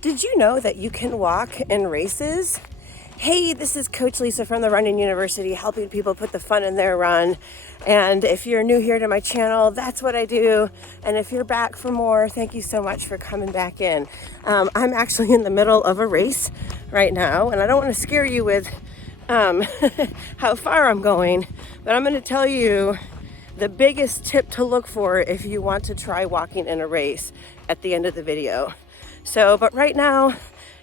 Did you know that you can walk in races? Hey, this is Coach Lisa from the Running University, helping people put the fun in their run. And if you're new here to my channel, that's what I do. And if you're back for more, thank you so much for coming back in. I'm actually in the middle of a race right now, and I don't want to scare you with how far I'm going, but I'm going to tell you the biggest tip to look for if you want to try walking in a race at the end of the video. But right now,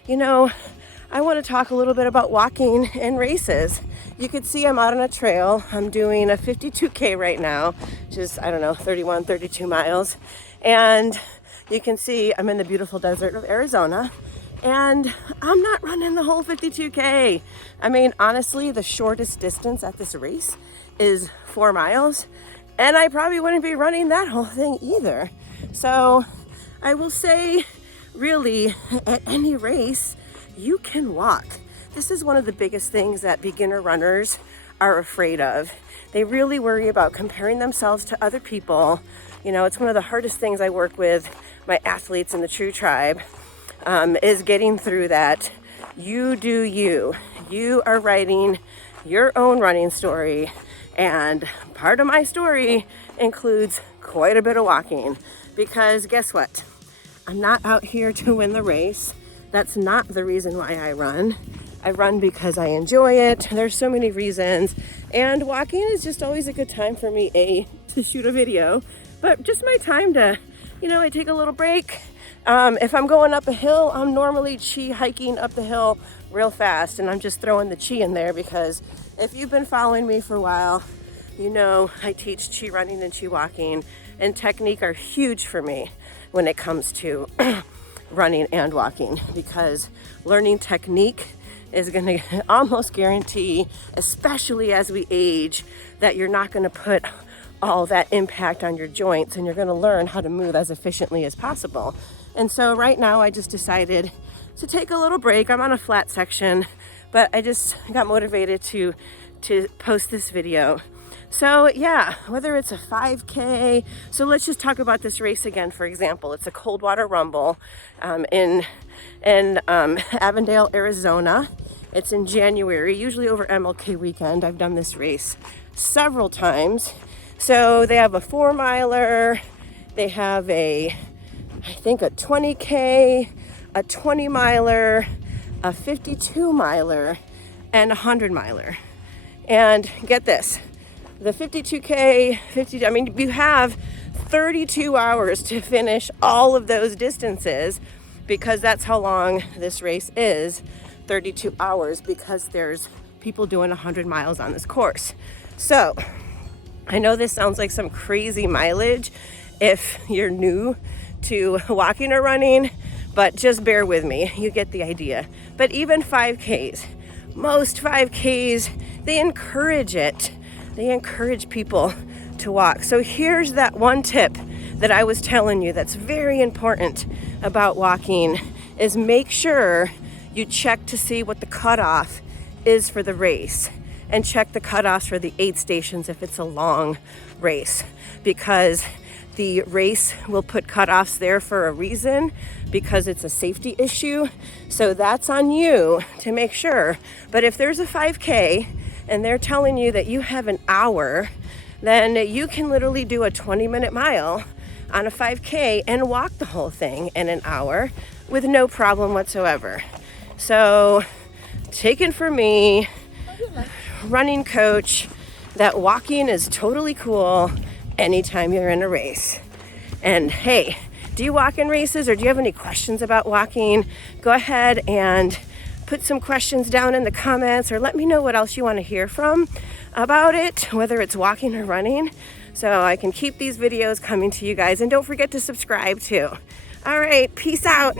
I want to talk a little bit about walking in races. You could see I'm out on a trail. I'm doing a 52K right now, which is, 31, 32 miles. And you can see I'm in the beautiful desert of Arizona. And I'm not running the whole 52K. Honestly, the shortest distance at this race is 4 miles. And I probably wouldn't be running that whole thing either. So I will say, really, at any race, you can walk. This is one of the biggest things that beginner runners are afraid of. They really worry about comparing themselves to other people. It's one of the hardest things I work with my athletes in the True Tribe, is getting through that. You do you. You are writing your own running story. And part of my story includes quite a bit of walking, because guess what? I'm not out here to win the race. That's not the reason why I run. I run because I enjoy it. There's so many reasons. And walking is just always a good time for me, to shoot a video, but just my time to, I take a little break. If I'm going up a hill, I'm normally chi hiking up the hill real fast, and I'm just throwing the chi in there because if you've been following me for a while, I teach chi running and chi walking, and technique are huge for me when it comes to running and walking, because learning technique is going to almost guarantee, especially as we age, that you're not going to put all that impact on your joints, and you're going to learn how to move as efficiently as possible. And so right now I just decided to take a little break. I'm on a flat section, but I just got motivated to post this video. So yeah, whether it's a 5K, so let's just talk about this race again. For example, it's a Coldwater Rumble in Avondale, Arizona. It's in January, usually over MLK weekend. I've done this race several times. So they have a 4-miler, they have a 20K, a 20-miler, a 52-miler, and a 100-miler. And get this, the 52K, you have 32 hours to finish all of those distances, because that's how long this race is, 32 hours, because there's people doing 100 miles on this course. So I know this sounds like some crazy mileage if you're new to walking or running, but just bear with me, you get the idea. But even 5Ks, most 5Ks, they encourage it. They encourage people to walk. So here's that one tip that I was telling you that's very important about walking, is make sure you check to see what the cutoff is for the race, and check the cutoffs for the aid stations if it's a long race, because the race will put cutoffs there for a reason, because it's a safety issue. So that's on you to make sure. But if there's a 5K and they're telling you that you have an hour, then you can literally do a 20-minute mile on a 5K and walk the whole thing in an hour with no problem whatsoever. So taken from me, running coach, that walking is totally cool anytime you're in a race. And hey, do you walk in races, or do you have any questions about walking? Go ahead and put some questions down in the comments, or let me know what else you want to hear from about it, whether it's walking or running, so I can keep these videos coming to you guys. And don't forget to subscribe too. All right, peace out.